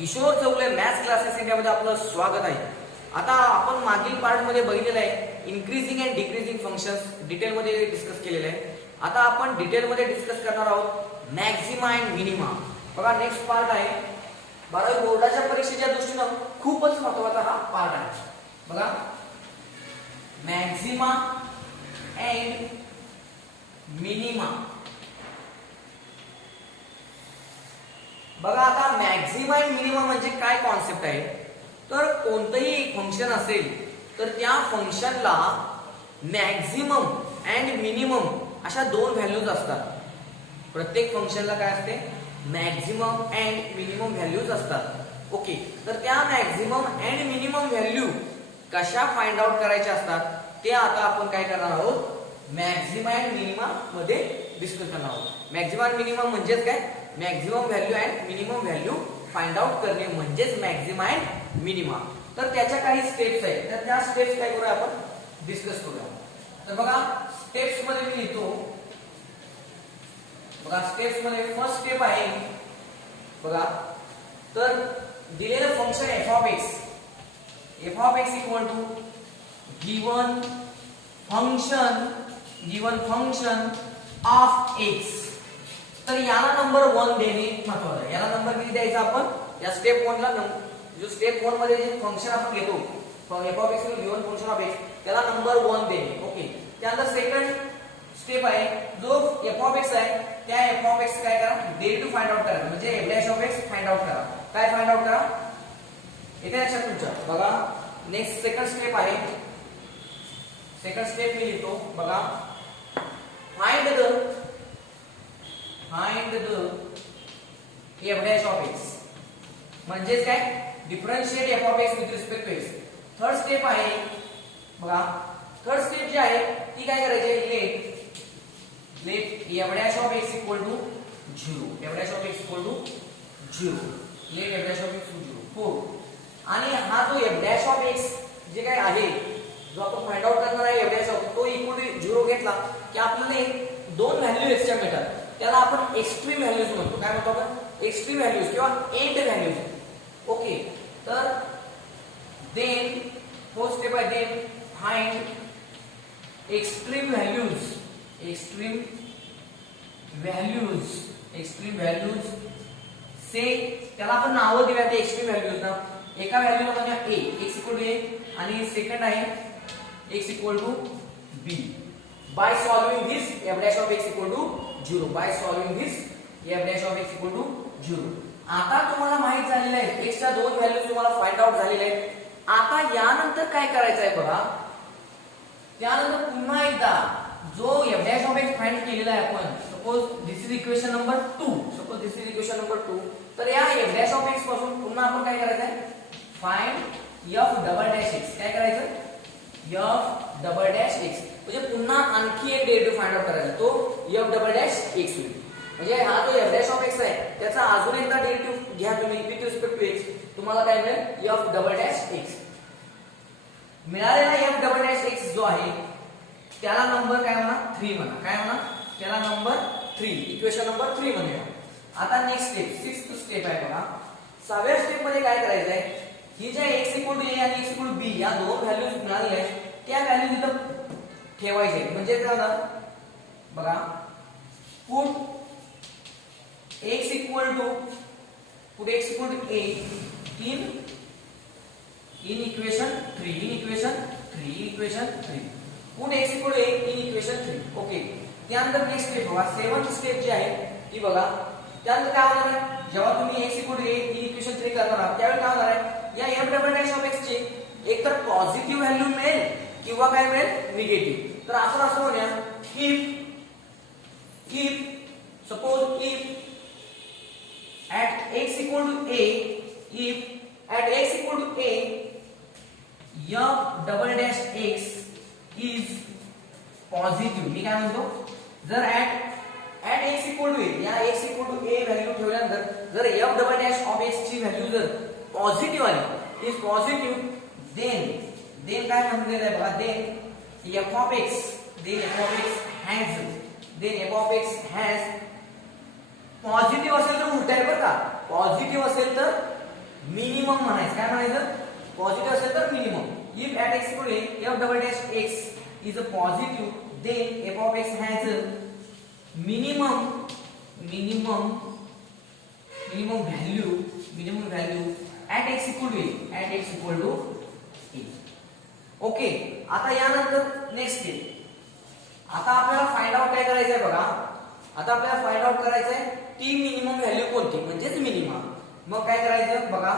Kishore Chougale maths classes इंडियामध्ये आपलं स्वागत आहे. आता आपण मागील पार्ट मध्ये बघितलेलं आहे increasing and decreasing functions detail मध्ये डिस्कस केलेले आहे. आता आपण डिटेल मध्ये डिस्कस करणार आहोत मॅक्झिमा अँड मिनिमा. बघा नेक्स्ट पार्ट आहे 12वी बोर्डाच्या परीक्षेच्या दृष्टीने खूपच महत्त्वाचा हा पार्ट आहे. बघा मॅक्झिमा अँड मिनिमा. बघा आता मॅक्झिमा अँड मिनिमा म्हणजे काय कॉन्सेप्ट आहे, तर कोणतंही फंक्शन असेल तर त्या फंक्शनला मॅक्झिमम अँड मिनिमम अशा दोन व्हॅल्यूज असतात. प्रत्येक फंक्शनला काय असते, मॅक्झिमम अँड मिनिमम व्हॅल्यूज असतात. ओके, तर त्या मॅक्झिमम अँड मिनिमम व्हॅल्यू कशा फाइंड आउट करायच्या असतात ते आता आपण काय करणार आहोत, मॅक्झिमा अँड मिनिमा मध्ये डिस्कस करणार आहोत. मॅक्झिमा अँड मिनिमम म्हणजेच काय, maximum value and minimum value find out करणे म्हणजेच मॅक्झिमा अँड मिनिमा. तर त्याच्या काही स्टेप्स आहेत, तर त्या स्टेप्स काय करूया आपण डिस्कस करूया. तर बघा स्टेप्स मध्ये मी लिहितो. बघा स्टेप्स मध्ये फर्स्ट स्टेप आहे बघा, तर दिलेलं function f of x equal to given function of x. तर याला नंबर 1 देणे महत्त्वाचं आहे. याला नंबर किती द्यायचा आपण, या स्टेप 1 ला जो स्टेप 1 मध्ये जे फंक्शन आपण घेतो f of x given function of x त्याला नंबर 1 देणे. ओके, त्यानंतर सेकंड स्टेप आहे जो f ऑफ x आहे त्या f ऑफ x काय करा, डेरिव्हेटिव्ह फाइंड आउट करा, म्हणजे f dash of x find out करा. काय फाइंड आउट करा इथे लक्षात तुमच्या. बघा नेक्स्ट सेकंड स्टेप आहे, सेकंड स्टेप मी लिहितो. बघा find the f dash of x म्हणजे काय, differentiate f of x with respect to x. Third step आहे बघा, थर्ड स्टेप जी आहे ती काय करायची, let f dash of x equal to 0. f dash of x equal to 0. Late f dash of x 0. आणि हा जो f डॅश ऑफ x जे काय आहे जो आपण फाइंड आउट करणार आहे f डॅश ऑफ तो इक्वल टू 0 घेतला की आपल्याला दोन व्हॅल्यू एक्स्ट्रा मिळतात. त्याला आपण एक्स्ट्रीम व्हॅल्यूज म्हणतो. काय म्हणतो आपण, एक्स्ट्रीम व्हॅल्यूज किंवा एंड व्हॅल्यूज. ओके, तर देन फोर्थ स्टेप आहे, देन फाइंड एक्स्ट्रीम व्हॅल्यूज से त्याला आपण नाव देऊया ते एक्स्ट्रीम व्हॅल्यूज ना. एका व्हॅल्यूला म्हणूया a x equal to a आणि सेकंड आहे x equal to b. By solving this f dash of x equal to 0. By solving this f dash of x equal to 0. आता तुम्हाला माहित झालेलं आहे x च्या दोन व्हॅल्यूज तुम्हाला फाइंड आउट झालेल्या आहेत. आता यानंतर काय करायचं आहे बघा, त्यानंतर पुन्हा एकदा जो f dash of x find केलेला आहे आपण, suppose this is equation number 2, तर या f डॅश ऑफ x पासून पुन्हा आपण काय करायचं आहे, find f double dash x. काय करायचं, f डबल डॅश x म्हणजे पुन्हा आणखी एक डेरिव्हेटिव्ह फाइंड आउट करायचा, तो f डबल डॅश x होईल. म्हणजे हा जो f डॅश ऑफ x आहे त्याचा अजून एकदा डेरिव्हेटिव्ह घ्या तुम्ही विथ रिस्पेक्ट टू x, तुम्हाला काय मिळेल, f डबल डॅश x. मिळालेला f डबल डॅश x जो आहे त्याला नंबर काय म्हणा, 3 म्हणा. काय म्हणा, त्याला नंबर 3, इक्वेशन नंबर 3 म्हणूया. आता नेक्स्ट स्टेप, सिक्स्थ स्टेप आहे बघा. 6व्या स्टेप मध्ये काय करायचं आहे, ही ज्या x इक्वल टू a आणि x इक्वल टू b या दोन व्हॅल्यूज मिळालेल्या आहेत त्या व्हॅल्यूज इथं ठेवायचे. म्हणजे काय होणार बघा, put x equal to a in equation 3 put x equal to a in equation 3. Okay, त्यानंतर नेक्स्ट स्टेप बघा, 7th स्टेप जी आहे ती बघा. त्यानंतर काय होणार आहे, जेव्हा तुम्ही x equal to a in equation 3 करणार आहात त्यावेळी काय होणार आहे, या f double dash of x ची एक तर पॉझिटिव्ह व्हॅल्यू मिळेल किंवा काय मिळेल, निगेटिव्ह. तर आपण असं म्हणूया, if suppose if at x equal to a f double dash x is positive. मी काय म्हणतो, जर at x equal to a या x equal to a value ठेवल्यानंतर जर f double dash of x ची व्हॅल्यू जर पॉझिटिव्ह आली, is positive, then काय म्हणलेलं आहे बघा, then f of x has positive असेल तर उलट आहे बरं का, पॉझिटिव्ह असेल तर मिनिमम म्हणायचं. काय म्हणायचं? पॉझिटिव्ह असेल तर minimum. If at x equal to f double dash x is a positive then f of x has a minimum value at x equal to a. Okay. आता यानंतर नेक्स्ट स्टेप. आता आपल्याला find out काय करायचं आहे बघा. आता आपल्याला फाइंड आउट करायचं आहे ती मिनिमम व्हॅल्यू कोणती म्हणजेच मिनिमम. मग काय करायचं बघा.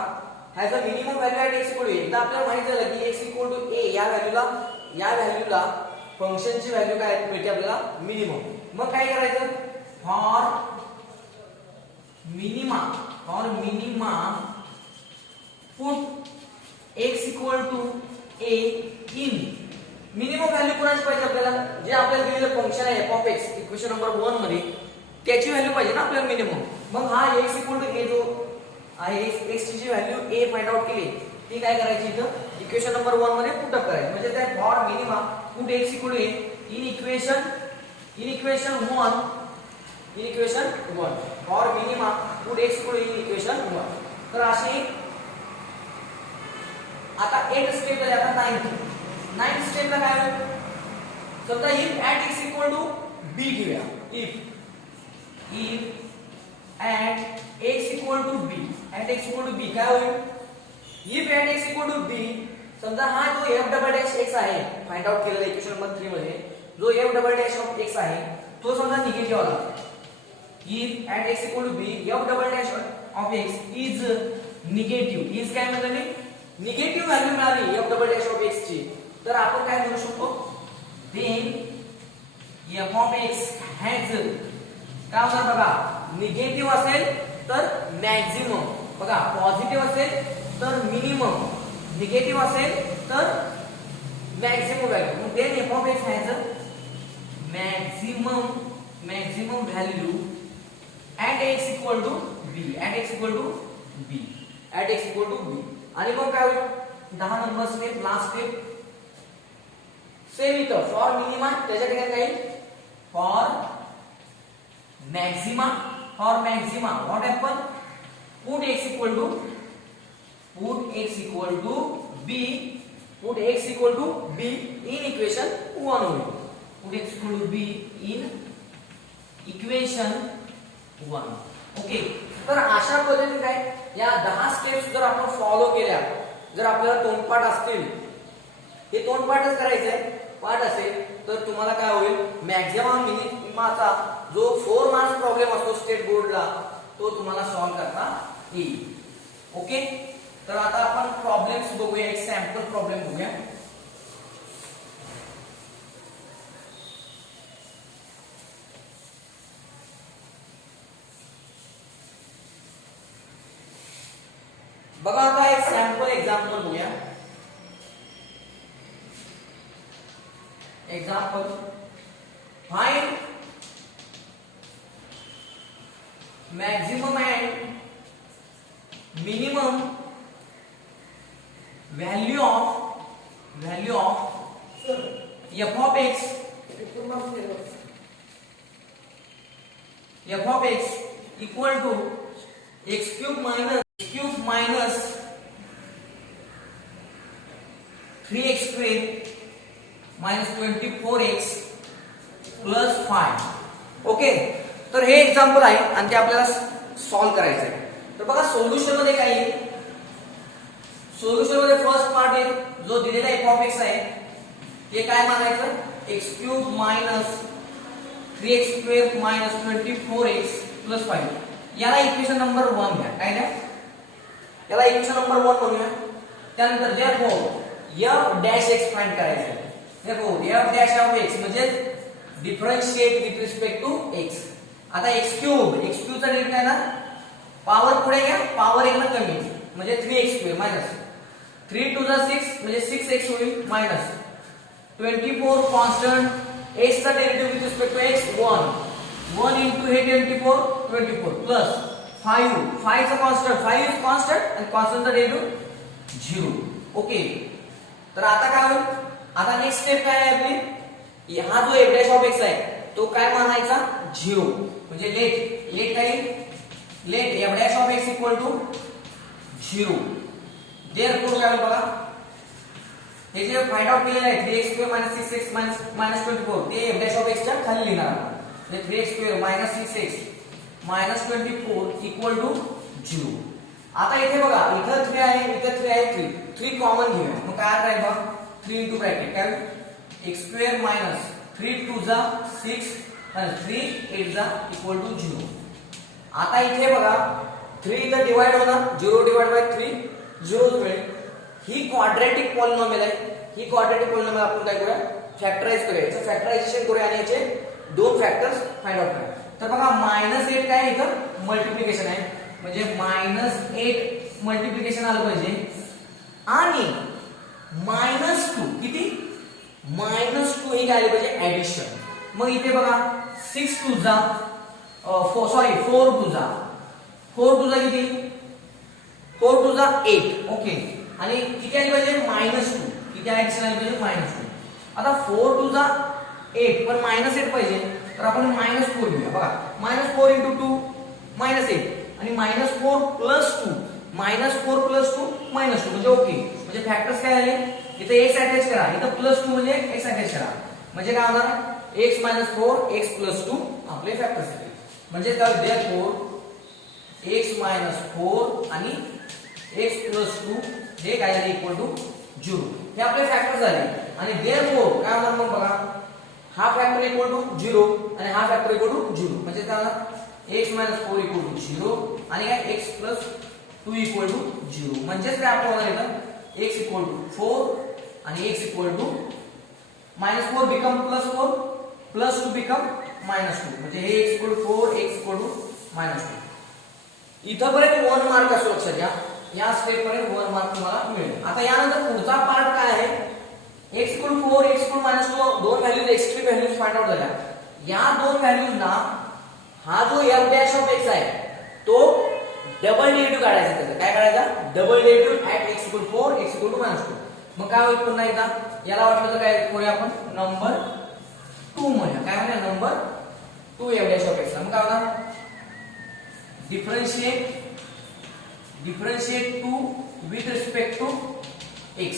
Has a minimum value at x equal to a. आता आपल्याला माहित झालं की x equal to a या व्हॅल्यूला फंक्शनची व्हॅल्यू काय मिळते आपल्याला मिनिमम. मग काय करायचं for minima put x equal to a in minimum value कोणाची पाहिजे आपल्याला. जे आपल्याला दिलेलं फंक्शन आहे f of x equation number 1 मध्ये त्याची व्हॅल्यू पाहिजे ना आपल्याला मिनिमम. मग हा x equal to a जो आहे x ची जी व्हॅल्यू a फाइंड आउट केली ती काय करायची इथं इक्वेशन नंबर 1 मध्ये पुट अप करायची. म्हणजे त्या for minima put x equal to a in equation 1 for minima put x equal to a in equation 1. तर अशी आता 8 स्टेप झाली. आता 9 स्टेपला काय होईल. समजा if at x equal to b घेऊया. If at x equal to b काय होईल. If at x equal to b समजा हा जो f डबल डॅश x आहे फाइंड आउट केलेला इक्वेशन नंबर 3 मध्ये जो f double dash of x आहे तो समजा निगेटिव्ह आला. If at x equal to b f double dash of x is negative. Is काय म्हणलं मी निगेटिव्ह व्हॅल्यू मिळाली f double dash of x ची तर आपण काय म्हणू शकतो then f of x has काय होणार बघा. निगेटिव्ह असेल तर मॅक्झिमम बघा. पॉझिटिव्ह असेल तर मिनिमम. निगेटिव्ह असेल तर maximum value. Then f of x has maximum value at x equal to b. आणि मग काय होईल 10 number step last step same इथं फॉर मिनिमा त्याच्या ठिकाणी काय for maxima what happen put x equal to b in equation 1 होईल. पुट x equal to b in equation 1. Okay. तर अशा पद्धतीने काय या 10 स्टेप्स जर आपण फॉलो केल्या जर आपल्याला तोंडपाठ असतील हे तोंडपाठच करायचंय पाठ असेल तर तुम्हाला काय होईल मॅक्झिमम मिनिमाचा जो 4 मार्क्स प्रॉब्लेम असतो स्टेट बोर्डला तो तुम्हाला सॉल्व्ह करता येईल. ओके. तर आता आपण प्रॉब्लेम्स बघूया. एक सॅम्पल प्रॉब्लेम बघूया. बघा आता एक सॅम्पल एक्झाम्पल बघूया. Example find maximum and minimum value of f of x equal to x cube minus 3x square minus 24x plus 5. Okay. तर हे एक्झाम्पल आहे आणि ते आपल्याला सॉल्व्ह करायचं आहे. तर बघा सोल्युशन मध्ये काय आहे. सोल्युशन मध्ये फर्स्ट पार्ट आहे जो दिलेला f of x आहे ते काय मानायचं x cube minus 3x square minus 24x plus 5. याला इक्वेशन नंबर 1 घ्या. काय घ्या याला इक्वेशन नंबर 1 म्हणूया. त्यानंतर therefore f dash x find करायचं. therefore f dash of x म्हणजे differentiate with respect to x. आता x क्यूब चा डेरिव्हेटिव्ह काय ना पॉवर पुढे घ्या पॉवर 1 ला कमी म्हणजे 3x स्क्वेअर मायनस 3 टू 6 म्हणजे 6x होईल मायनस 24 कॉन्स्टंट x चा derivative with respect to x 1 into हे 24 प्लस 5 चा कॉन्स्टंट 5 इज कॉन्स्टंट आणि कॉन्स्टंट चा डेरिव्हेटिव्ह 0. ओके. तर आता काय होईल आता नेक्स्ट स्टेप काय आहे आपली हा जो f डॅश ऑफ x आहे तो काय मानायचा 0 म्हणजे लेट काय let f dash of x equal to 0. Therefore काय होईल बघा, हे जे फाइंड आउट केलेलं आहे 3x² - 6x - 24 ते f dash of x च्या खाली लिहिणार आपण. म्हणजे 3x² - 6x - 24 इक्वल टू 0. आता इथे बघा, इथं 3 आहे, इथं 3 आहे, 3 कॉमन घेऊया. मग काय राहील बघा, 3 इंटू ब्रॅकेट काय x² - 3 2 जा 6 आणि 3 8 जा इक्वल टू 0. आता इथे बघा 3 इथं डिवाइड होणार, 0 डिवाइड बाय 3 0 मिळेल. ही क्वाड्रॅटिक पॉलिनॉमियल आहे. ही क्वाड्रॅटिक पॉलिनॉमियल आपण काय करूया, फॅक्टराइज करूया. याचं फॅक्टरायझेशन करूया आणि याचे दोन फॅक्टर्स फाइंड आउट करूया. तर बघा -8 काय इथं मल्टिप्लिकेशन आहे, म्हणजे -8 मल्टिप्लिकेशन आलं पाहिजे आणि -2 किती, -2 हे काय आले पाहिजे ऍडिशन. मग इथे बघा 6 2 जा 4 2 जा किती, 4 2 जा 8. ओके, आणि किती आली पाहिजे -2, किती ऍडिशन आली पाहिजे -2. आता 4 2 जा 8 पण -8 पाहिजे, तर आपण -4 घेऊया. बघा -4 × 2 -8 आणि -4 + 2 -4 + 2 -2 म्हणजे ओके. म्हणजे फॅक्टर्स काय झाले, इथे x अटॅच करा, इथं +2 म्हणजे x अटॅच करा, म्हणजे काय होणार x - 4 x + 2 आपले फॅक्टर्स आहेत. म्हणजे काय देअरफोर x - 4 आणि x + 2 हे काय झाले इक्वल टू 0. हे आपले फॅक्टर झाले. आणि देअरफोर काय होणार मग बघा, हा फॅक्टर इक्वल टू 0 आणि हा फॅक्टर इक्वल टू 0. म्हणजे काय होणार x - 4 इक्वल टू 0 आणि काय x + 2 इक्वल टू 0. म्हणजेच काय आपलं होणार इथं x इक्वल टू 4 आणि x equal to -4 become +4 +2 become -2. म्हणजे हे x equal to 4 x equal to -2. इथं पर्यंत 1 मार्क असं लक्षात घ्या. या स्टेप पर्यंत 1 मार्क तुम्हाला मिळेल. आता यानंतर पुढचा पार्ट काय आहे, x equal to 4 x equal to -2 दोन values extreme values find out झाल्या. या दोन व्हॅल्यूजना हा जो f डॅश ऑफ x आहे तो डबल डेरिव्हेटिव्ह काढायचा. त्याचा काय काढायचा, double derivative at x equal 4 x equal to -2. मग काय होईल पुन्हा एकदा, याला वाटलं तर काय करूया आपण नंबर 2 म्हणूया. काय म्हणूया number 2 f dash of x. मग काय होणार differentiate 2 with respect to x.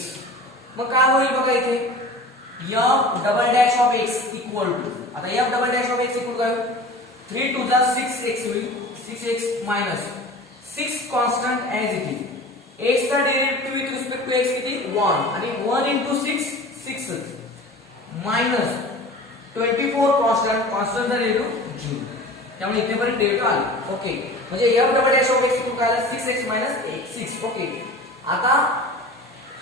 मग काय होईल बघा इथे f double dash of x equal to, आता f double dash of x equal काय 3 2 जा 6x होईल, 6x - 6 constant as it is. x चा derivative with respect to x किती 1 आणि 1 × 6 6 मायनस 24 कॉन्स्टंट चा डेरिव्हेटिव्ह 0. त्यामुळे इथे पर्यंत डेरिव्हेटिव्ह आले. ओके, म्हणजे f double dash of x equal काय 6x - 6. ओके, आता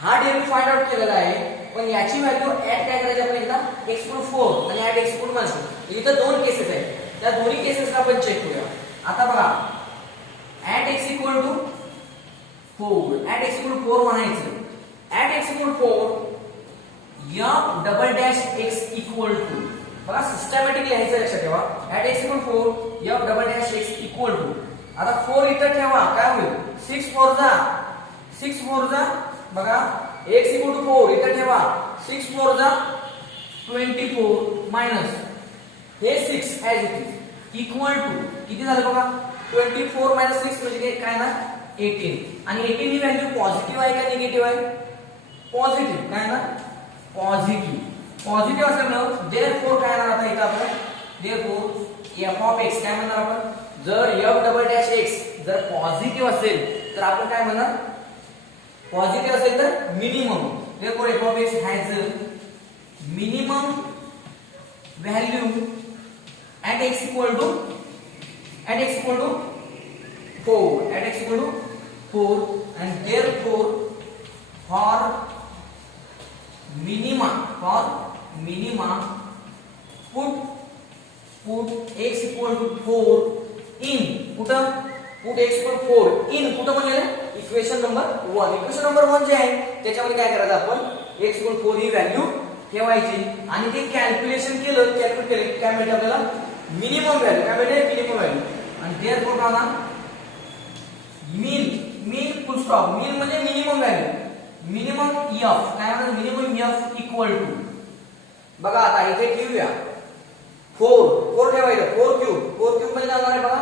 हा डेरिव्हेटिव्ह फाइंड आउट केलेला आहे, पण याची व्हॅल्यू ऍड काय करायची आपण एकदा x इक्वल 4 आणि ऍड x इक्वल -2. इथं दोन केसेस आहेत, त्या दोन्ही केसेसला आपण चेक करूया. आता बघा at x equal to 4 at x equal 4 म्हणायचं. At x equal 4 f double dash x equal to, बघा सिस्टमॅटिक लिहायचं लक्षात ठेवा. At x equal 4 f double dash x equal to, आता 4 इथं ठेवा काय होईल 6 4 जा बघा x इक्वल टू 4 इथं ठेवा 6 4 जा 24 मायनस हे 6 as it is equal to किती झालं बघा 24 - 6 म्हणजे काय ना 18. आणि 18 ही व्हॅल्यू पॉझिटिव्ह आहे का निगेटिव्ह आहे, पॉझिटिव्ह. काय ना पॉझिटिव्ह असल्यामुळे देअरफोर काय येणार आता इथं आपण देअरफोर f ऑफ x काय म्हणणार आपण, जर f डबल डॅश x जर पॉझिटिव्ह असेल तर आपण काय म्हणणार, पॉझिटिव्ह असेल तर minimum. Therefore f of x has minimum value at x equal to 4 at x equal to 4 and therefore for minima put x equal to 4 in put x equal to 4 in कुठं म्हणलेलं equation number 1. Equation number 1 जे आहे त्याच्यामध्ये काय करायचं आपण x equal to 4 he value ठेवायची आणि ते कॅल्क्युलेट केलं काय मिळतं आपल्याला मिनिमम व्हॅल्यू. काय मिळते मिनिमम व्हॅल्यू. आणि देअरफोर काय होणार मीन फुल स्टॉप. मीन म्हणजे मिनिमम व्हॅल्यू. मिनिमम f काय म्हणतात मिनिमम f इक्वल टू, बघा आता इथे ठेवूया 4 ठेवायचं 4 क्यूब म्हणजे काय आहे बघा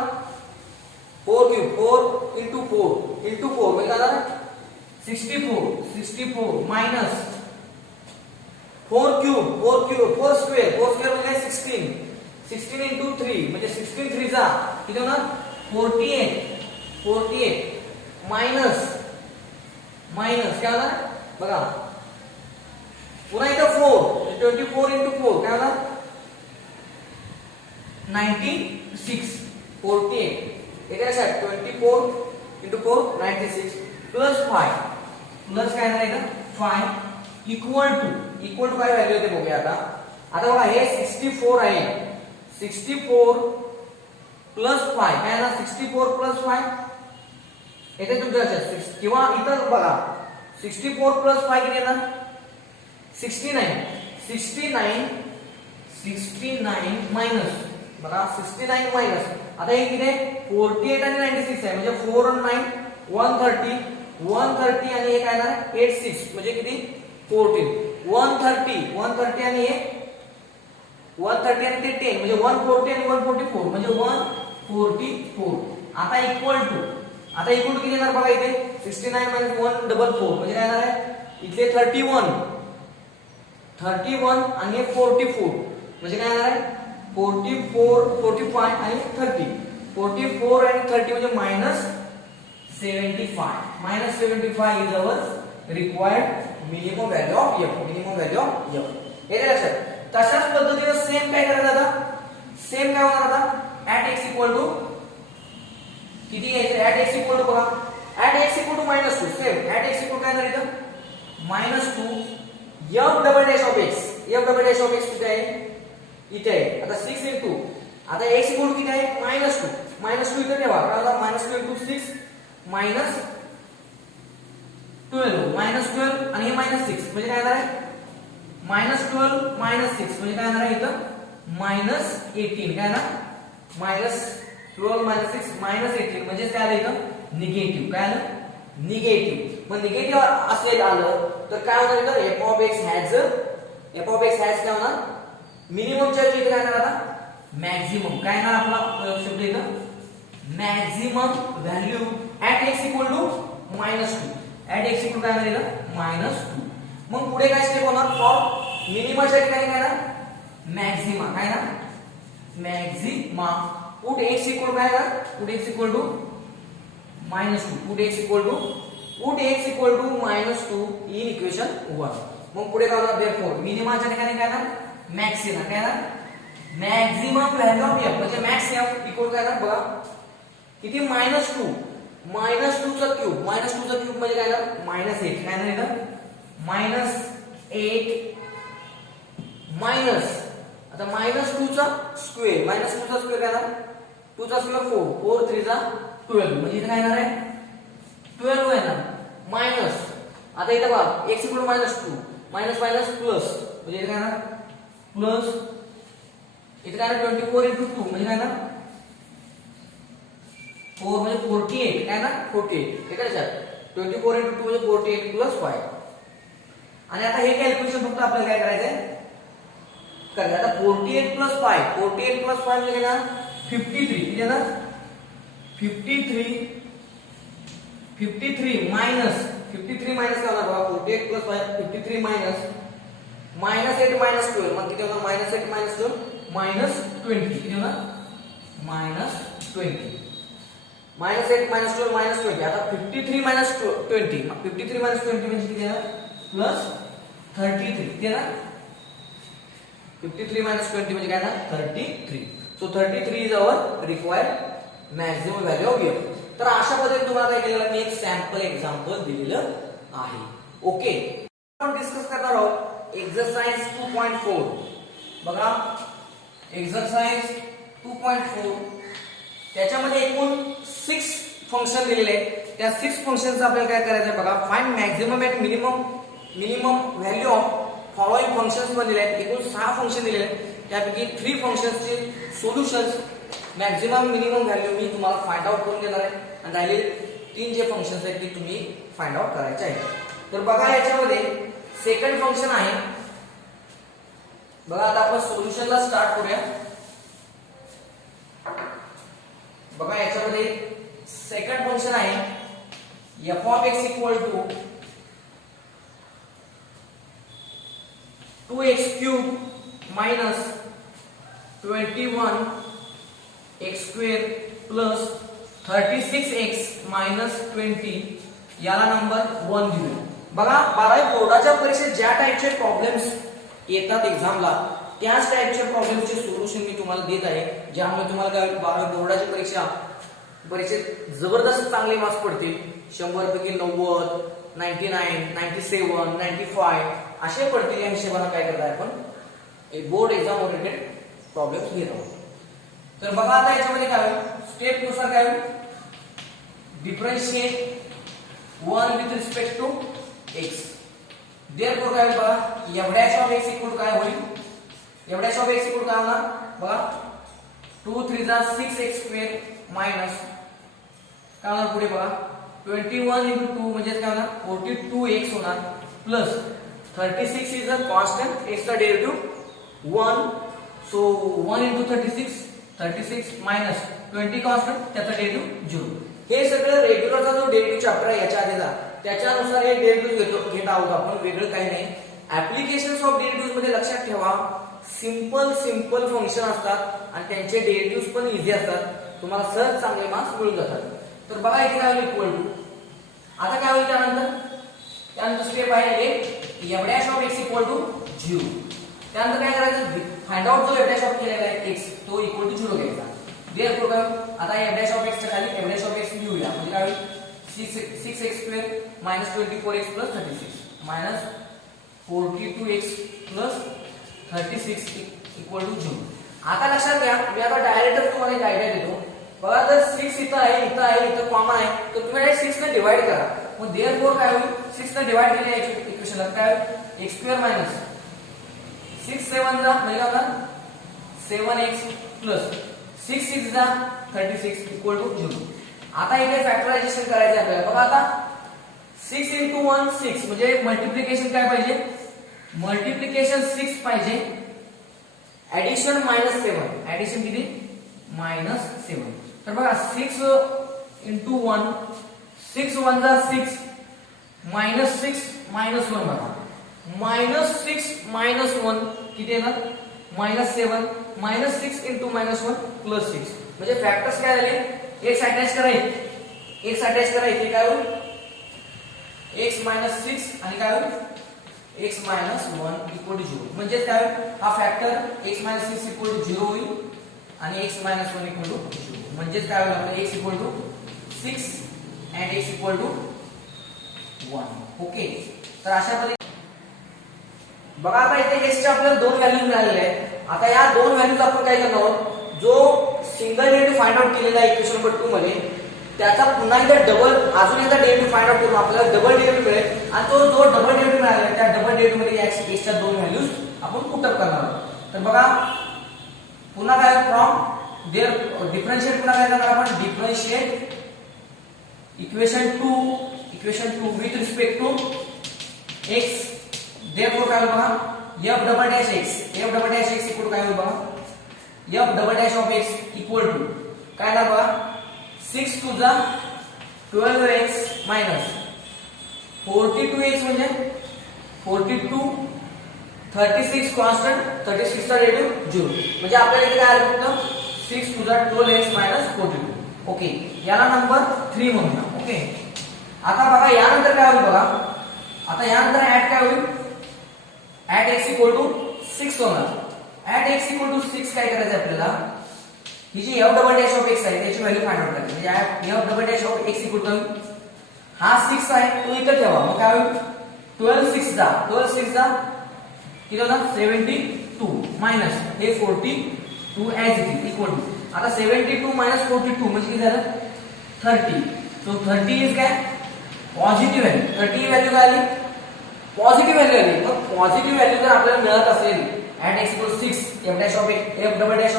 4 क्यूब 4 × 4 × 4 म्हणजे काय 64 मायनस 4 स्क्वेअर म्हणजे 16 इंटू 3 म्हणजे 16 3 चा किती होणार 48 मायनस काय होणार बघा पुन्हा इथं 4 24 इंटू 4 काय होणार 96 48 एका लक्षात 24 इंटू 4 96 प्लस 5 प्लस काय येणार इथं 5 इक्वल टू काय व्हॅल्यू येते बघूया आता बघा हे 64 आहे 64 प्लस 5 काय येणार 64 प्लस 5 येते तुमच्या लक्षात किंवा इथं बघा 64 प्लस 5 किती येणार 69 मायनस बघा 69 मायनस आता हे किती आहे 48 आणि 96 आहे म्हणजे 4 आणि 9 130 आणि हे काय येणार 86 म्हणजे किती 14 130 आणि हे 130 आणि ते 10 म्हणजे 140 आणि 144 म्हणजे 144 आता इक्वल टू किती येणार बघा इथे 69 मायनस 144 म्हणजे काय येणार आहे इथे 31 आणि हे 44 म्हणजे काय येणार आहे 45 आणि 30 44 आणि 30 म्हणजे minus 75 is our required minimum value of f हे लक्षात तशाच पद्धतीने सेम काय करायचं आता सेम काय होणार आता at x इक्वल टू किती घ्यायचं at x इक्वल टू बघा at x equal to -2 same at x equal काय झालं इथं -2 f double dash of x कुठे आहे इथे आहे आता 6 इंटू आता x इक्वल टू किती आहे -2 इथे ठेवा काय होता -2 इंटू 6 -12 आणि हे -6 म्हणजे काय येणार आहे -12 -6 म्हणजे काय येणार आहे इथं -18 काय ना -12 -6 -18 म्हणजे काय आलं इथं निगेटिव्ह काय आलं निगेटिव्ह मग निगेटिव्ह असलेलं आलं तर काय होणार इथं f of x has काय होणार मिनिममच्या ऐवजी काय येणार आता मॅक्झिमम काय येणार आपला शब्द इथं maximum value at x equal to -2 at x equal काय येणार -2 मग पुढे काय स्टेप होणार फॉर मिनिममच्या ठिकाणी काय येणार मॅक्झिमा काय ना मॅक्झिमा पुट x इक्वल काय येणार put x equal to -2 put x equal to -2 in equation 1 मग पुढे काय होणार देयरफॉर मिनिमाच्या ठिकाणी काय येणार मॅक्सिमा काय येणार मॅक्झिमम व्हॅल्यू ऑफ f म्हणजे मॅक्स f इक्वल काय येणार बघा किती -2 चा क्यूब म्हणजे काय येणार -8 काय येणार इथं -8 मायनस आता -2 चा स्क्वेअर काय येणार 2 चा स्क्वेअर 4 3 चा 12 म्हणजे इथे काय येणार आहे 12 येणार मायनस आता इथे बघा x इक्वल -2 मायनस प्लस म्हणजे इथे काय येणार प्लस इथे काय येणार 24 इंटू 2 म्हणजे काय येणार 4 म्हणजे 48 काय ना 48 हे काय लक्षात 24 इंटू 2 म्हणजे 48 प्लस 5 आणि आता हे कॅल्क्युलेशन फक्त आपल्याला काय करायचंय करूया आता 48 प्लस 5 म्हणजे काय ना 53 किती येणार 53 मायनस काय होणार बघा 48 प्लस 5 53 मायनस -8 -12 मग किती होणार -8 -12 -20 किती होणार -20 -8 -12 -20 आता 53 -20 म्हणजे किती येणार +33 किती येणार 53 -20 म्हणजे काय ना 33 so 33 is our required maximum value of f तर अशा पद्धतीने तुम्हाला काय केलेलं मी एक सॅम्पल एक्झाम्पल दिलेलं आहे ओके आपण डिस्कस करणार आहोत एक्सरसाइज 2.4 बघा एक्सरसाइज 2.4 त्याच्यामध्ये एकूण 6 फंक्शन दिलेले आहेत त्या 6 फंक्शनचं आपल्याला काय करायचं आहे बघा find maximum and minimum value of following functions पण दिले आहेत एकूण 6 फंक्शन दिलेले आहेत त्यापैकी 3 फंक्शन्सचे सोल्युशन्स मॅक्सिमम मिनिमम व्हॅल्यू मी तुम्हाला फाइंड आउट करून देणार आहे आणि राहिलेले 3 जे फंक्शन्स आहेत ते तुम्ही फाइंड आउट करायचे आहेत तर बघा याच्यामध्ये सेकंड फंक्शन आहे बघा आता आपण सोल्युशनला स्टार्ट करूया बघा याच्यामध्ये सेकंड फंक्शन आहे f of x equal to 2x³ minus 21x² plus 36x minus 20 याला नंबर 1 देऊया. बघा 12वी बोर्डाच्या परीक्षेत ज्या टाइपचे प्रॉब्लेम्स येतात एक्झामला त्याच टाइपच्या प्रॉब्लेमचे सोल्युशन मी तुम्हाला देत आहे, ज्यामुळे तुम्हाला काय 12वी बोर्डाची परीक्षेत जबरदस्त चांगले मार्क्स पडतील. 100 पैकी 90, 99, 97, 95 असे पडतील. या हिशोबाने काय करताय आपण एक बोर्ड एक्झाम ओरिएंटेड प्रॉब्लेम्स घेत आहोत. तर बघा आता याच्यामध्ये काय होईल, स्टेप नुसार काय होईल, differentiate 1 with respect to x. Therefore काय होईल बघा, f' ऑफ x इक्वल काय होईल, f' ऑफ x इक्वल काय होणार बघा, 2 3 जा 6x² मायनस काय होणार पुढे बघा 21 into 2 म्हणजे काय होणार 42x होणार plus 36 is a constant, x चा derivative 1, so 1 into 36 minus 20 constant, त्याचा डेरिव्हेटिव्ह 0. हे सगळं रेग्युलरचा जो डेरिव्हेटिव्ह चॅप्टर आहे याच्या आधीचा, त्याच्यानुसार हे डेरिव्हेटिव्ह घेत आहोत आपण, वेगळं काही नाही. ऍप्लिकेशन्स ऑफ डेरिव्हेटिव्हज मध्ये लक्षात ठेवा, सिंपल फंक्शन असतात आणि त्यांचे डेरिव्हेटिव्हज पण इझी असतात, तुम्हाला सहज चांगले मार्क्स मिळून जातात. तर बघा इथे काय होईल इक्वल टू, आता काय होईल त्यानंतर स्टेप आहे f' of x equal to 0. त्यानंतर काय करायचं, फाइंड आउट जो f' ऑफ केलेला आहे x तो इक्वल टू 0 घ्यायचा. देअरफॉर काय आता f' ऑफ x च्या खाली f' ऑफ x लिहूया, म्हणजे काय होईल 6x² minus 24x plus 36 minus 42x plus 36 equal to 0. आता लक्षात घ्या, मी आता डायरेक्ट तुम्हाला एक आयडिया देतो. बघा जर 6 इथं आहे कॉमन आहे, तर तुम्ही 6 ने डिवाइड करा. मग देअरफॉर काय होईल, 6 ने डिवाइड केले इक्वेशनला काय होईल x² मायनस 6 7 जा म्हणजे काय होणार 7x प्लस 6 6 जा 36 इक्वल टू 0. आता इथे फॅक्टरायझेशन करायचं आपल्याला. बघा आता 6 into 1 6 म्हणजे मल्टिप्लिकेशन काय पाहिजे, मल्टिप्लिकेशन 6 पाहिजे, ऍडिशन -7, ऍडिशन किती -7. तर बघा 6 into 1 6 1 जा 6 -6 -1 बघा -6 -1 किती येणार -7 -6 into -1 प्लस 6 म्हणजे फॅक्टर्स काय झाले, x अटॅच करायचे इथे काय होईल x -6 आणि काय होईल x -1 इक्वल टू 0. म्हणजे काय होईल हा फॅक्टर x -6 इक्वल टू 0 होईल आणि x -1 इक्वल टू 0. म्हणजे काय होईल आपल्याला x equal to 6 and x equal to 1. Okay, तर अशा पद्धतीने बघा आता इथे x च्या आपल्याला दोन व्हॅल्यूज मिळालेले आहेत. आता या दोन व्हॅल्यूज आपण काय करणार आहोत, जो सिंगल डेरिव्हेटिव्ह फाइंड आउट केलेला आहे इक्वेशन नंबर 2 मध्ये, त्याचा पुन्हा एकदा अजून एकदा डेरिव्हेटिव्ह फाइंड आउट करून आपल्याला डबल डेरिव्हेटिव्ह मिळेल आणि तो जो डबल डेरिव्हेटिव्ह मिळाला त्या डबल डेरिव्हेटिव्ह मध्ये x च्या दोन व्हॅल्यूज आपण पुट अप करणार आहोत. तर बघा पुन्हा काय फ्रॉम देअर डिफरन्शिएट पुन्हा काय करणार आपण, differentiate equation 2 with respect to x. Therefore काय बघा f'(x) इक्वल काय होईल बघा f'(x) इक्वल टू काय ना बघा 6 2 जा 12x मायनस 42x म्हणजे 42 36 कॉन्स्टंट 36 चा डेरिव्हेटिव्ह 0. म्हणजे आपल्याला इथे काय आलं फक्त 6 2 जा 12x मायनस 42. ओके, याला नंबर 3 म्हणूया. ओके, आता बघा यानंतर काय होईल बघा, आता यानंतर ऍड काय होईल, ऍट x इक्वल टू 6 होणार. ऍट x इक्वल टू 6 काय करायचं आपल्याला, ही जी f'(x) आहे त्याची व्हॅल्यू फाइंड आउट करायची. म्हणजे f'(x) इक्वल टू हा 6 आहे तो इथे ठेवा, मग काय होईल 12 6 जा किती होणार 72 मायनस हे 42 as it is equal to आता 72 मायनस 42 म्हणजे किती झालं 30. सो 30 इज काय पॉझिटिव्ह व्हॅल्यू. 30 ही व्हॅल्यू काय आली पॉझिटिव्ह व्हॅल्यू आली. मग पॉझिटिव्ह व्हॅल्यू जर आपल्याला मिळत असेल ऍट x इक्वल 6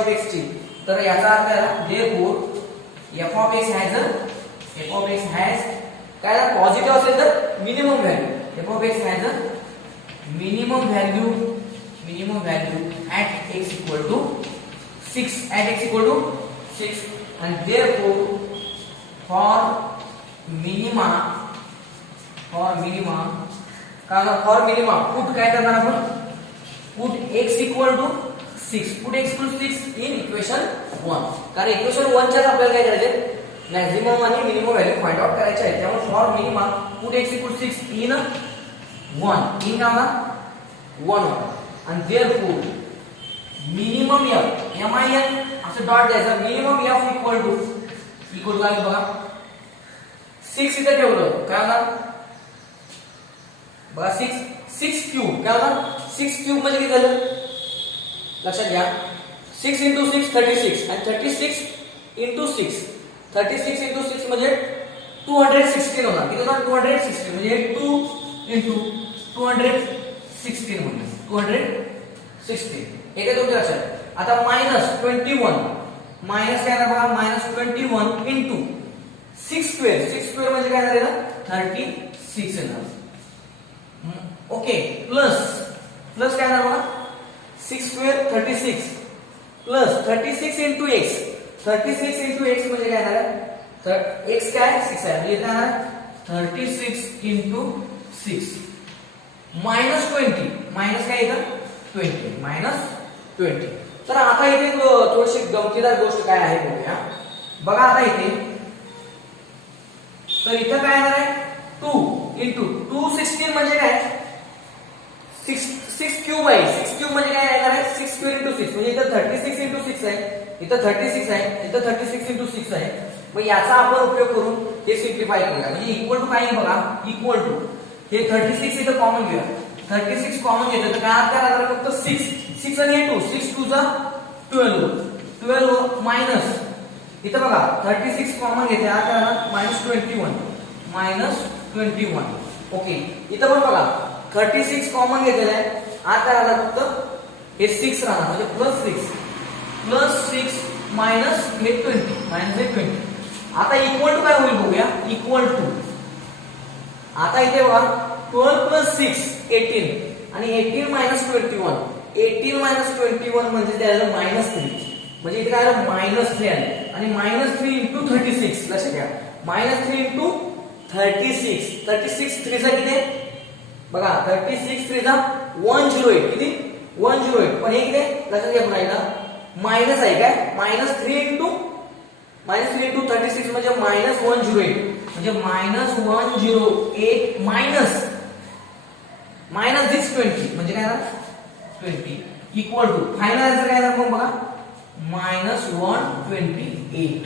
f'(x) ची, तर याचा अर्थ आहे therefore f(x) हॅज काय पॉझिटिव्ह असेल तर minimum value f(x) has a minimum value at x equal to 6 and therefore for minima put काय करणार आपण put x equal to 6, put x equal to 6 in equation 1. कारण इक्वेशन 1 च्याच आपल्याला काय करायचे, मॅक्झिमम आणि मिनिमम व्हॅल्यू फाइंड आउट करायचे आहे. त्यामुळे for minimum put x equal 6 in 1 in का 1 आणि देयरफॉर मिनिमम f min असं डॉट द्यायचा. मिनिमम f इक्वल काय बघा 6 इथे ठेवलं काय होणार बघा 6 क्यूब काय होणार 6 क्यूब म्हणजे किती झालं लक्षात घ्या. 6 into 6 36 आणि 36 into 6 36 into 6 म्हणजे 216 होणार. किती होणार 216 म्हणजे 2 into 216 म्हणजे 216. हे काय तुमच्या लक्षात. आता -21 मायनस काय बघा -21 into 6 स्क्वेअर 6 स्क्वेअर म्हणजे काय झालं ना 36 येणार. ओके प्लस काय झालं बघा 6 square 36 plus 36 into x 36 into x म्हणजे काय येणार तर x काय 6 आहे म्हणजे येणार 36 into 6 -20 मायनस काय येतं 20 -20. तर आता इथे थोडीशी गमतीदार गोष्ट काय आहे बघूया. बघा आता इथे तर इथं काय येणार आहे 2 into 216 म्हणजे काय 6 क्यूब आहे. 6 क्यूब म्हणजे काय येणार आहे 6 स्क्वेअर into 6 म्हणजे इथं 36 into 6 आहे, इथं 36 आहे, इथं 36 into 6 आहे. मग याचा आपण उपयोग करून हे सिम्प्लिफाय करूया. म्हणजे इक्वल टू काय बघा इक्वल टू हे 36 इथं कॉमन घेऊया. 36 कॉमन घेतलं तर काय अर्थ राहणार फक्त 6 आणि हे 2 6 2 जा 12 मायनस इथं बघा 36 कॉमन घेते अर्थ राहणार -21 ओके. इथं पण बघा 36 कॉमन घेतलेलं आहे अर्थ राहणार फक्त हे 6 राहणार म्हणजे +6 मायनस हे 20 आता इक्वल टू काय होईल बघूया. इक्वल टू आता इथे बघा 12 + 6 18 आणि 18 - 21 18 - 21 म्हणजे त्याला -3 म्हणजे इथे काय आलं -3 आले आणि -3 into 36 लक्षात घ्या -3 into 36 36 3 चा किती बघा 36 3 चा 108 किती 108 पण हे किती लक्षात घ्या पुन्हा मायनस आहे काय -3 into 36 म्हणजे -108 म्हणजे -108 मायनस दिस 20 म्हणजे काय ना 20 इक्वल टू फायनल आन्सर काय येणार मग बघा -128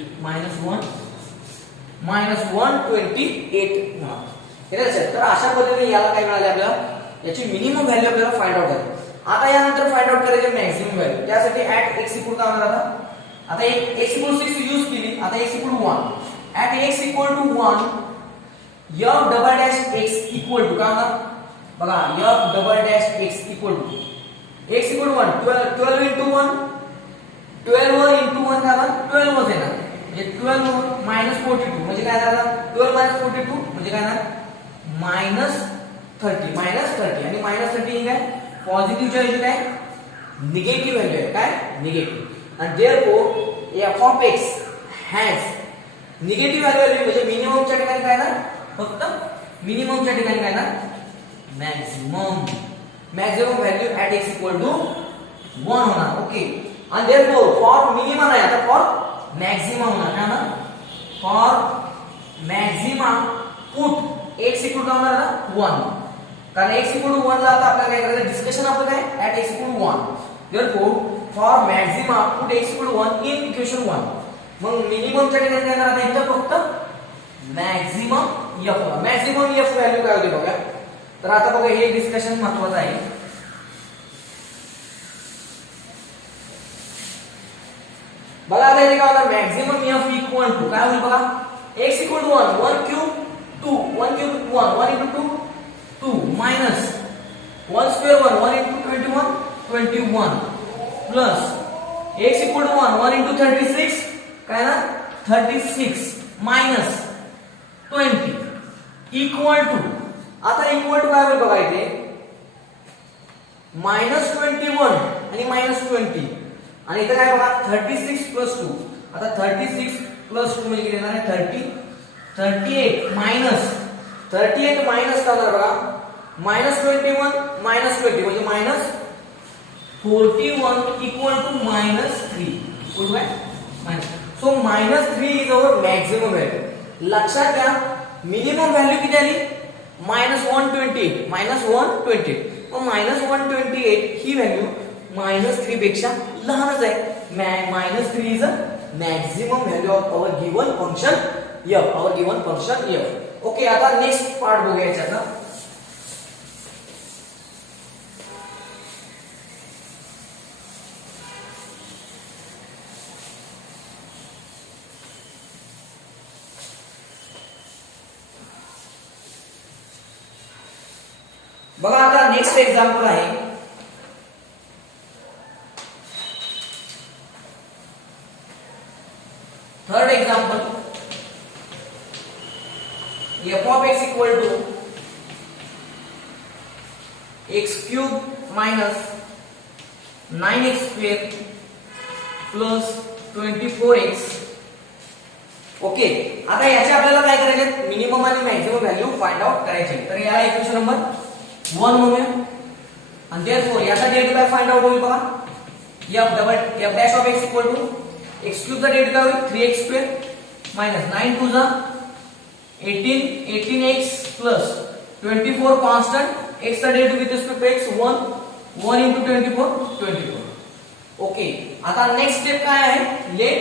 हे लक्षात. तर अशा पद्धतीने याला काय मिळाले आपल्याला याची मिनिमम व्हॅल्यू आपल्याला फाइंड आउट करायची. आता यानंतर फाइंड आउट करायचे मॅक्सिमम व्हॅल्यू. त्यासाठी ऍट x इक्वल काय होणार आता x इक्वल 6 यूज केली. आता x equal 1 at x equal to 1 f double dash x equal to काय होणार बघा f double dash x equal to x equal 1 12 into 1 12 into 1 काय होणार 12 वर येणार म्हणजे 12 -42 म्हणजे काय झालं 12 - 42 म्हणजे काय येणार -30 आणि -30 ही काय पॉझिटिव्हच्या ऐवजी काय निगेटिव्ह व्हॅल्यू आहे काय निगेटिव्ह आणि therefore f of x has negative value म्हणजे मिनिममच्या ठिकाणी काय ना फक्त मिनिममच्या ठिकाणी काय ना maximum value at x equal to 1 होणार. ओके आणि देयरफॉर फॉर मिनिमम आहे आता फॉर मॅक्सिमम होणार काय ना for maximum put x equal to होणार ना 1 कारण x इक्वल टू 1 ला आता आपल्याला काय करायचं डिस्कशन आपलं काय at x equal to 1 therefore for maximum put x equal to 1 in equation 1 मग मिनिममच्या ठिकाणी काय करणार आता इथं फक्त मॅक्सिमम f व्हॅल्यू काय होती बघा. तर आता बघा हे डिस्कशन महत्त्वाचं आहे. बघा आता इथे काय होणार मॅक्सिमम f इक्वल टू काय होईल बघा x equal to 1 cube 2 1 cube 1 into 2 minus 1 square 1 into 21 plus x equal to 1 into 36 काय ना 36 minus 20 equal to आता equal to काय होईल बघा इथे -21 आणि -20 आणि इथे काय बघा 36 + 2 आता 36 + 2 म्हणजे किती येणार आहे 38 मायनस काय होणार बघा -21 - 20 म्हणजे 41 equal to -3 equal to minus. So -3 is our maximum value. लक्षात घ्या मिनिमम व्हॅल्यू किती आली -128 -128. मग -128 ही व्हॅल्यू -3 पेक्षा लहानच आहे. -3 is a maximum value of our given function f. Our given function f. Okay, आता नेक्स्ट पार्ट बघूया याचा. बघा आता नेक्स्ट एक्झाम्पल आहे. Third example, f of x equal to x cube minus 9x square plus 24x. Okay, आता याचे आपल्याला काय करायचे, मिनिमम आणि मॅक्सिमम व्हॅल्यू फाइंड आउट करायचे. तर याला इक्वेशन नंबर 1 म्हणूया. आणि देयरफॉर याचा डेरिव्हेटिव्ह फाइंड आउट होईल बघा. f dash of x equal to x cube चा डेरिव्हेटिव्ह होईल 3x square minus 9 to the 18x plus 24 constant. x चा derivative with respect to x 1 into 24. Okay, आता next step काय आहे, let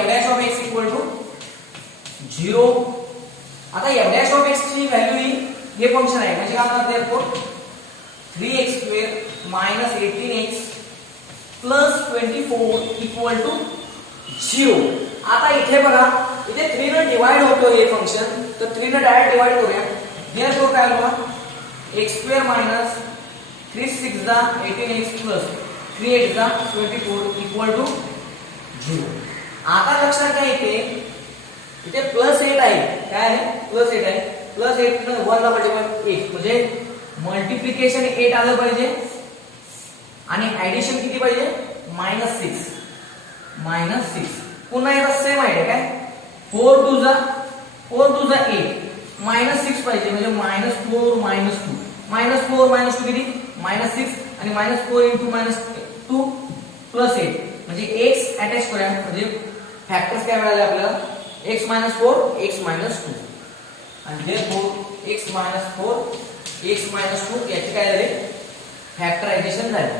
f dash of x equal to 0. आता f dash of x ची value ही हे function आहे म्हणजे काय म्हणतात, therefore 3x square minus 18x plus 24 equal to 0. आता इथे बघा, इथे 3 ने डिवाइड होतो हे फंक्शन, तर 3 ने डायरेक्ट डिवाइड करूया. therefore काय होईल, x square minus 3 6 दा 18x plus 3 8 दा 24 equal to 0. आता लक्षात घ्या इथे +8 आहे. काय आहे, +8 आहे. +8 ने 1 ला मल्टिप्लाय 8 म्हणजे मल्टिप्लिकेशन 8 आलं पाहिजे आणि ऍडिशन किती पाहिजे -6. पुन्हा याला सेम आहे काय, 4 2 जा 8 -6 पाहिजे म्हणजे -4 -2 -4 -2 किती -6 आणि -4 * -2 +8 म्हणजे x अटॅच करूया. म्हणजे फॅक्टर्स काय मिळाले आपल्याला, x - 4 x - 2 आणि therefore x - 4 x - 2 याचे काय झाले, फॅक्टरायझेशन झाले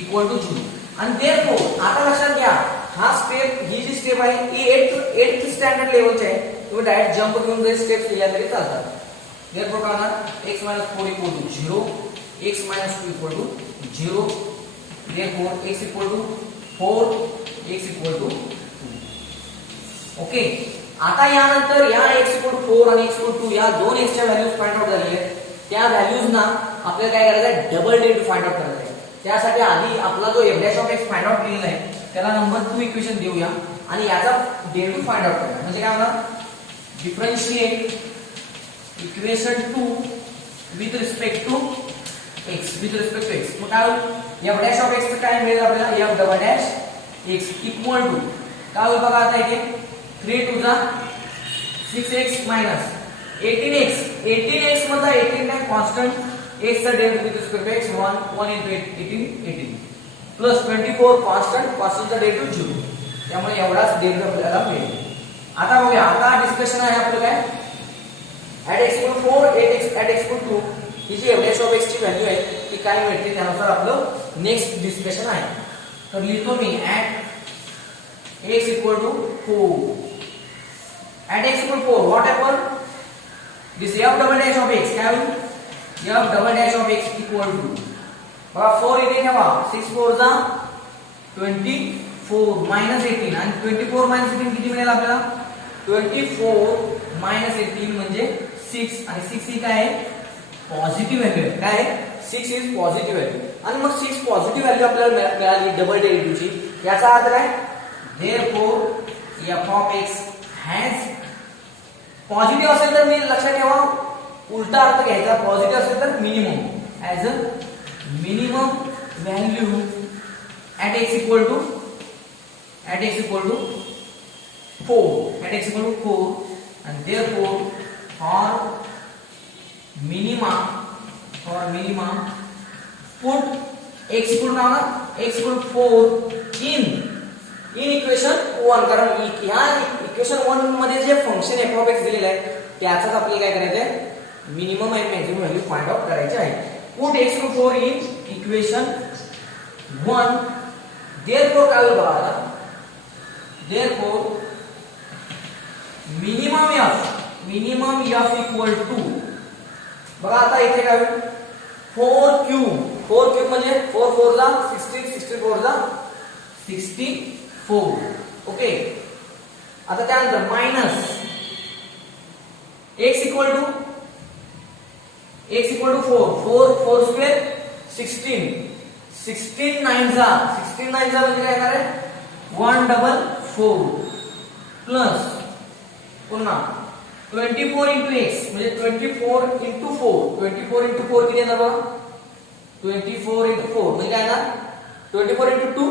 इक्वल टू 0. आणि therefore आता लक्षात घ्या, ही जी स्टेप आहे ती 8th स्टँडर्ड लेवलची आहे. तुम्ही डायरेक्ट जंप घेऊन जर स्टेप्स लिहिल्या तरी चालतात. therefore काय होणार, x - 4 equal to 0, x - 2 equal to 0. therefore x equal to 4, x equal to 2. Okay, आता यानंतर या x equal to 4 आणि x equal to 2 या दोन x च्या व्हॅल्यूज फाइंड आउट झालेल्या आहेत. त्या व्हॅल्यूज ना आपल्याला काय करायचं आहे, डबल डेरिव्हेटिव्ह फाइंड आउट करायचा आहे. त्यासाठी आधी आपला जो f dash of x find out केलेला आहे त्याला नंबर 2 इक्वेशन देऊया आणि याचा डेरिव्हेटिव्ह फाइंड आउट करूया. म्हणजे काय होणार, differentiate equation 2 with respect to x. मग काय होईल, f dash of x चं काय मिळेल आपल्याला, f double dash x equal to काय होईल बघा. आता इथे 3 2 जा 6x minus 18x मधला 18 काय कॉन्स्टंट, x चा derivative with respect to x 1 into 18 plus 24 कॉन्स्टंटचा डेरिव्हेटिव्ह 0. त्यामुळे एवढाच डेरिव्हेटिव्ह आपल्याला मिळेल. आता बघूया, आता डिस्कशन आहे आपलं काय, at x equal 4 at x equal 2 ही जी f dash of x ची व्हॅल्यू आहे ती काय मिळते त्यानुसार आपलं नेक्स्ट डिस्कशन आहे. तर लिहितो मी at x equal to 4. At x equal 4, what happened? This f double dash of x काय होईल, f double dash of x equal to बघा 4 इथे ठेवा, 6 4 जा 24 -18 आणि 24 -18 किती मिळेल आपल्याला, 24 -18 म्हणजे 6 आणि 6 ही काय आहे, पॉझिटिव्ह व्हॅल्यू आहे. काय आहे, 6 इज पॉझिटिव्ह व्हॅल्यू. आणि मग 6 पॉझिटिव्ह व्हॅल्यू आपल्याला मिळाली डबल डेरिव्हेटिव्हची. याचा अर्थ काय, therefore f of x has positive असेल तर मी लक्षात ठेवा उलटा अर्थ घ्यायचा, पॉझिटिव्ह असेल तर minimum as a minimum value at x equal to 4 and therefore for minima पुट x equal to x equal 4 in equation 1, कारण ह्या इक्वेशन 1 मध्ये जे फंक्शन f ऑफ x दिलेलं आहे त्याचाच आपल्याला काय करायचं आहे, मिनिमम आणि मॅक्सिमम व्हॅल्यू फाइंड आउट करायची आहे. Put x equal 4 in equation 1, therefore काय होईल बघा, therefore minimum f equal to, बघा आता इथे काय होईल, 4 क्यूब म्हणजे 4 4 जा 16, 64 जा 64. ओके, आता त्यानंतर minus x equal to 4 4 square 16 16 9 जा म्हणजे काय येणार आहे 144 प्लस पुन्हा 24 into x म्हणजे 24 into 4 किती येणार बघा, 24 into 4 म्हणजे काय येणार 24 into 2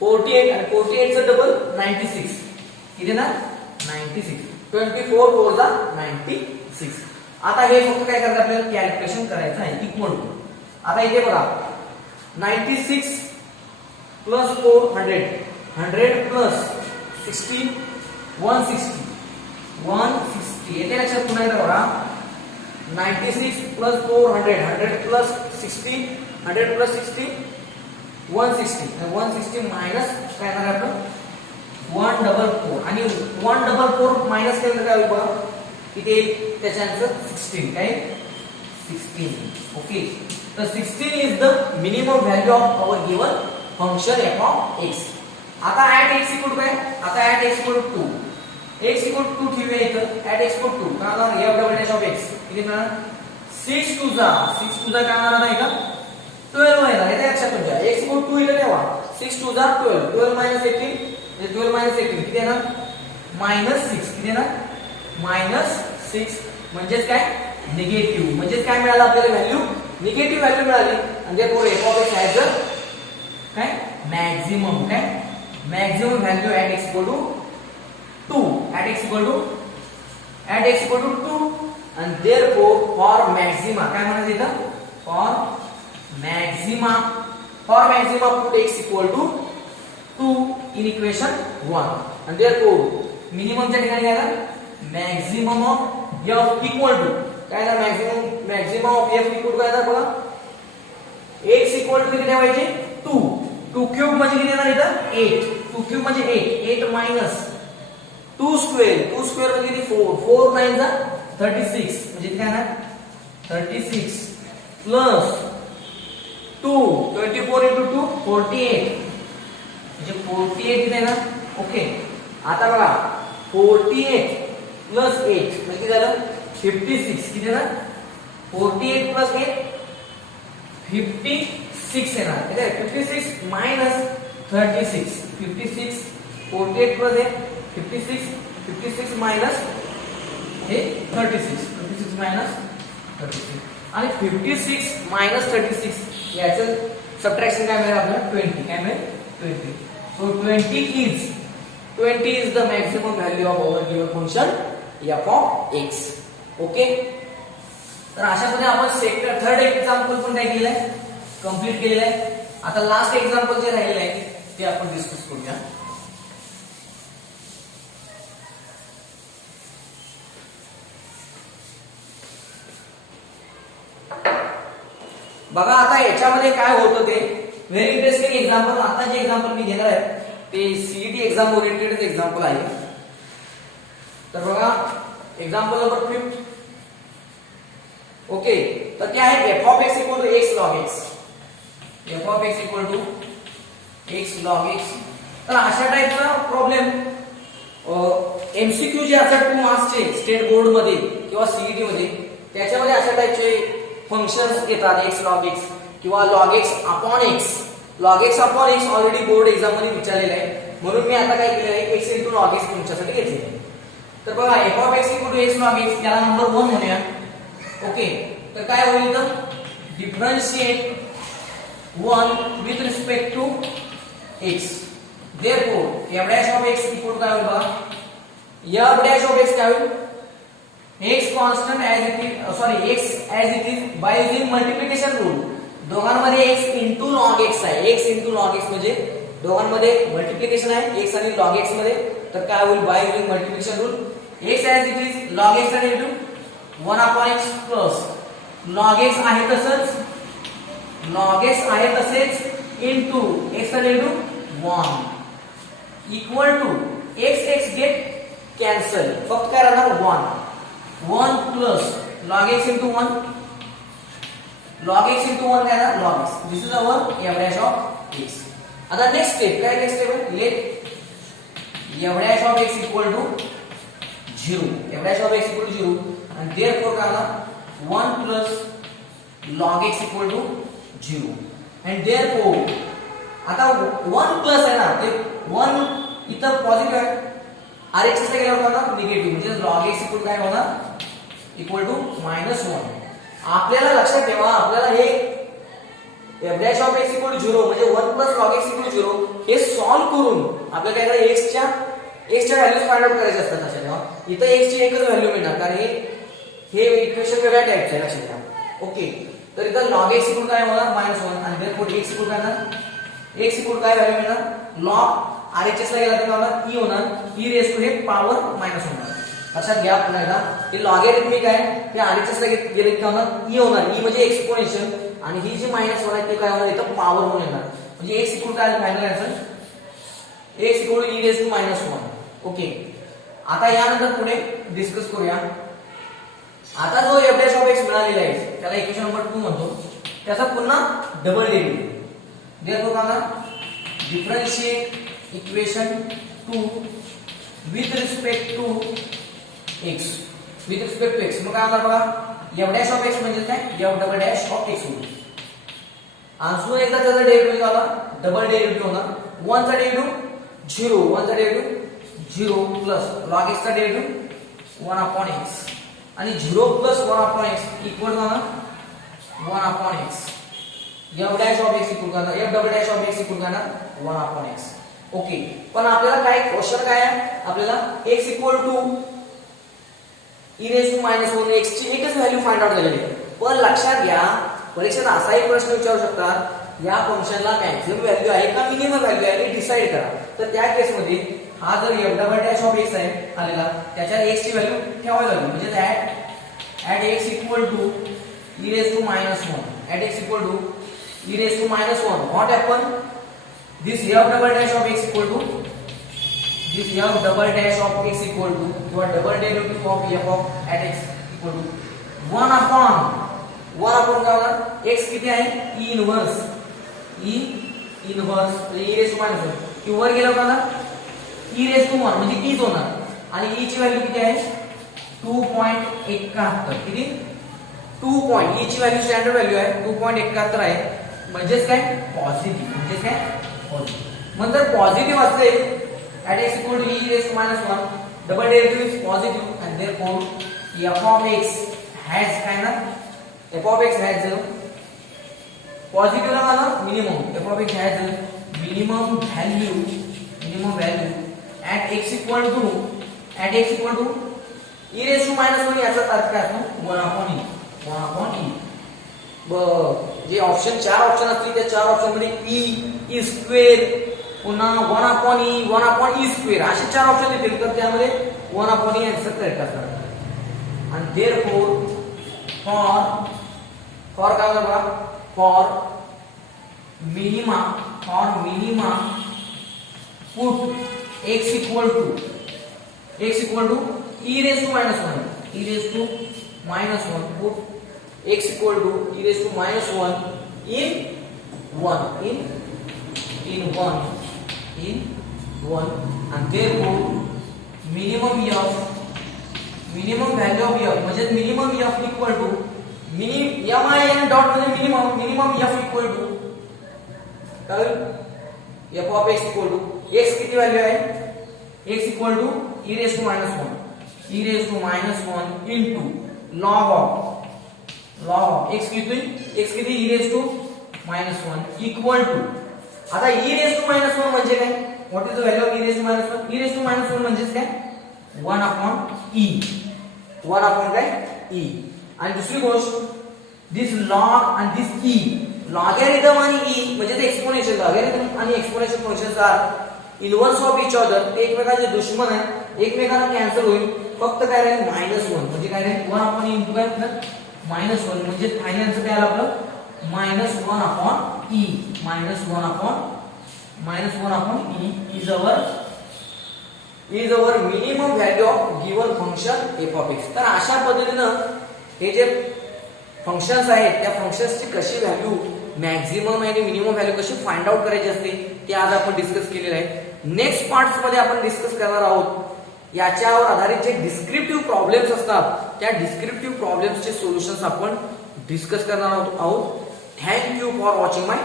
48 आणि 48 चं डबल 96 किती येणार 96. 24 4 जा 96. आता हे फक्त काय करायचं आपल्याला कॅल्क्युलेशन करायचं आहे, इक्वल टू, आता इथे बघा 96 प्लस 4 100 प्लस 60 160 येते लक्षात, पुन्हा एकदा बघा 96 प्लस 4 100 प्लस 60 100 प्लस 60 160 मायनस काय येणार आपलं 144 आणि 144 मायनस केलं तर काय होईल बघा, इथे त्याच्यानंतर 16 काय 16. ओके, तर 16 is the minimum value of our given function f of x. आता ऍट x इक्वल काय, आता at x equal 2 x equal 2 ठेवूया इथं, ऍट x इक्वल 2 काय होणार f double dash of x किती मिळणार 6 2 जा काय होणार आहे का 12 येणार. हे लक्षात ठेवा, x इक्वल 2 इथे ठेवा, 6 2 जा 12 मायनस 18 म्हणजे 12 मायनस 18 किती येणार -6 किती येणार -6 म्हणजेच काय निगेटिव्ह, म्हणजेच काय मिळालं आपल्याला व्हॅल्यू निगेटिव्ह व्हॅल्यू मिळाली आणि therefore f of x has काय maximum value at x equal to 2 at x equal to 2 and therefore for maxima काय म्हणायचं इथं for maxima put x equal to 2 in equation 1 and therefore minimum च्या ठिकाणी काय झालं maximum of f equal to काय झालं maximum of f equal to काय झालं बघा x equal to किती ठेवायचे 2 क्यूब म्हणजे किती येणार इथं 8 2 क्यूब म्हणजे 8 मायनस 2 स्क्वेअर म्हणजे किती 4 9 जा 36 म्हणजे काय ना 36 प्लस 2 24 into 2 48 म्हणजे 48 किती ना. ओके, आता बघा 48 प्लस 8 म्हणजे किती झालं 56 किती ना 48 प्लस 8 56 येणार. 56 मायनस 36 56 48 प्लस 8 56 मायनस हे 36 मायनस 36 आणि 56 मायनस 36 याचं सबट्रॅक्शन काय मिळेल आपल्याला 20 काय मिळेल 20. So 20 is the maximum value of our given function f of x. Okay, तर अशा पद्धतीने आपण थर्ड एक्झाम्पल पण काय केलंय कंप्लीट केलेलं आहे. आता लास्ट एक्झाम्पल जे राहिलेलं आहे ते आपण डिस्कस करूया. बघा आता याच्यामध्ये काय होतं ते व्हेरी इंटरेस्टिंग एक्झाम्पल. आता जे एक्झाम्पल मी घेणार आहे ते सीईटी एक्झाम ओरिएंटेड एक्झाम्पल आहे. तर बघा एक्झाम्पल नंबर 5. ओके, तर क्या है f of x equal to x log x. f of x equal to x log x. तर अशा टाइपचा प्रॉब्लेम एमसीक्यू जे असतात 2 मार्क्सचे स्टेट बोर्ड मध्ये किंवा सीईटी मध्ये त्याच्यामध्ये अशा टाइपचे फंक्शन्स येतात x log x किंवा log x upon x. log x upon x already board exam मध्ये विचारलेलं आहे, म्हणून मी आता काय केलेलं आहे x into log x तुमच्यासाठी घेतलेलं आहे. तर बघा f of x equal to x log x याला नंबर 1 म्हणूया. ओके, तर काय होईल तर differentiate 1 with respect to x. Therefore f dash of x equal to काय होईल बघा f dash of x काय होईल x constant as it is x as it is by using multiplication rule. दोघांमध्ये x इंटू लॉग x आहे. x into log x म्हणजे दोघांमध्ये multiplication आहे x आणि लॉग x मध्ये. तर काय होईल by using multiplication rule x as it is log x चा derivative 1/x plus log x आहे तसंच लॉग x आहे तसेच इंटू x चा derivative 1 equal to x get cancel फक्त काय राहणार 1 plus log x into 1 log x into 1 काय ना log x. This is our f dash of x. आता नेक्स्ट स्टेप काय नेक्स्ट स्टेप आहे let f dash of x equal to 0 f dash of x equal to 0 and therefore काय ना 1 plus log x equal to 0 and therefore आता 1 plus आहे ना ते 1 इथं पॉझिटिव्ह आहे rx ला गेल्यावर काय होणार निगेटिव्ह म्हणजे log x equal काय होणार इक्वल टू -1. आपल्याला लक्षात ठेवा आपल्याला हे f dash of x equal to 0 म्हणजे 1 plus log x equal to 0 हे सॉल्व करून आपल्याला काय करायचं x च्या व्हॅल्यूज फाइंड आउट करायचे असतात. लक्षात ठेवा इथं x ची एकच व्हॅल्यू मिळणार कारण हे इक्वेशन वेगळ्या टाइपचं आहे. लक्षात ठेवा ओके. तर इथं log x equal काय होणार -1 आणि therefore x equal काय होणार x equal काय व्हॅल्यू मिळणार log RHS ला गेला तर काय होणार e होणार e रेज टू हे पॉवर -1 होणार. लक्षात घ्या पुन्हा एकदा हे लॉगॅरिथमिक आहे ते RHS ला गेले की काय होणार e होणार e म्हणजे एक्सपोनेन्शियल आणि ही जी -1 आहे ते काय होणार इथं पॉवर म्हणून येणार म्हणजे x इक्वल काय final answer x equal e raise to -1 okay. आता यानंतर पुढे डिस्कस करूया. आता जो f dash of x मिळालेला आहे त्याला इक्वेशन नंबर 2 म्हणतो त्याचा पुन्हा डबल डेरिव्हेटिव्ह देतो का differentiate equation 2 with respect to x with respect to x मग काय होणार बघा f dash of x म्हणजे काय f double dash of x होईल. अजून एकदा त्याचा डेरिव्हेटिव्ह झाला डबल डेरिव्हेटिव्ह होणार 1 चा डेरिव्हेटिव्ह 0 1 चा डेरिव्हेटिव्ह 0 प्लस log x चा डेरिव्हेटिव्ह 1/x आणि 0 प्लस 1/x इक्वल होणार 1/x f dash of x equal करणार f double dash of x equal करणार 1/x ओके. पण आपल्याला काय क्वेश्चन काय आहे आपल्याला x equal to e raise to -1 x ची एकच व्हॅल्यू फाइंड आउट झालेली आहे. पण लक्षात घ्या परीक्षेत असा एक प्रश्न विचारू शकतात या फंक्शनला मॅक्सिमम व्हॅल्यू आहे का मिनिमम व्हॅल्यू आहे हे डिसाइड करा. तर त्या केस मध्ये हा जर f double dash of x आहे आलेला त्याच्या x ची व्हॅल्यू ठेवायला लागेल म्हणजे at x equal to e raise to -1 at x equal to e raise to -1 what happen this f double dash of x equal to this f double dash of x equal to your double derivative of f of at x equal to 1 upon काय होणार x किती आहे e inverse e raised to -1 की वर गेला का e raised to 1 म्हणजे eच होणार आणि e ची व्हॅल्यू किती आहे 2.71 किती 2 पॉइंट e ची व्हॅल्यू स्टँडर्ड व्हॅल्यू आहे 2.71 आहे म्हणजे काय पॉझिटिव्ह म्हणजे काय पॉझिटिव्ह म्हणजे पॉझिटिव्ह असते at x equal to e raised to -1 double derivative is positive and therefore f of x has kind of f of x has positive ला मला minimum f of x has minimum value at x equal to e raised to -1 याचा अर्थ काय असतो 1 upon e जे option 4 option असतील त्या 4 option मध्ये e स्क्वेअर पुन्हा 1 upon e स्क्वेअर असे 4 ऑप्शन येतील तर त्यामध्ये 1 upon e आन्सर करेक्ट असणार आणि देअरफॉर फॉर काय होणार बघा for minima put x equal to e raised to -1 पुट x equal to e raised to -1 in 1 and therefore minimum value of f म्हणजे minimum f equal to m dot म्हणजे minimum f equal to काय f of x equal to x किती value आहे x equal to e raised to -1 into log of x किती e raised to -1 equal to आता e raised to -1 म्हणजे काय what is the value of e raised to -1 e raised to -1 म्हणजे काय 1 upon काय e आणि दुसरी गोष्ट दिस log आणि दिस e लॉगॅरिथम आणि ई म्हणजे ते एक्सपोनेन्शियल, लॉगॅरिथम आणि exponential functions are inverse of each other, ते एकमेकांचे दुश्मन आहे, एकमेकांना कॅन्सल होईल, फक्त काय राहील -1 म्हणजे काय राहील 1 अपॉन इंटू काय -1 म्हणजे फायनल आन्सर काय आलं आपलं -1 upon E, -1 upon E is our minimum value of given function F of x. तर अशा पद्धतीनं हे जे फंक्शन्स आहेत त्या फंक्शन्सची कशी व्हॅल्यू मॅक्झिमम आणि मिनिमम व्हॅल्यू कशी फाइंड आउट करायची असते ते आज आपण डिस्कस केलेलं आहे. नेक्स्ट पार्ट्स मध्ये आपण डिस्कस करणार आहोत याच्यावर आधारित जे डिस्क्रिप्टिव्ह प्रॉब्लेम्स असतात त्या डिस्क्रिप्टिव्ह प्रॉब्लेम्सचे सोल्युशन्स आपण डिस्कस करणार आहोत. Thank you for watching my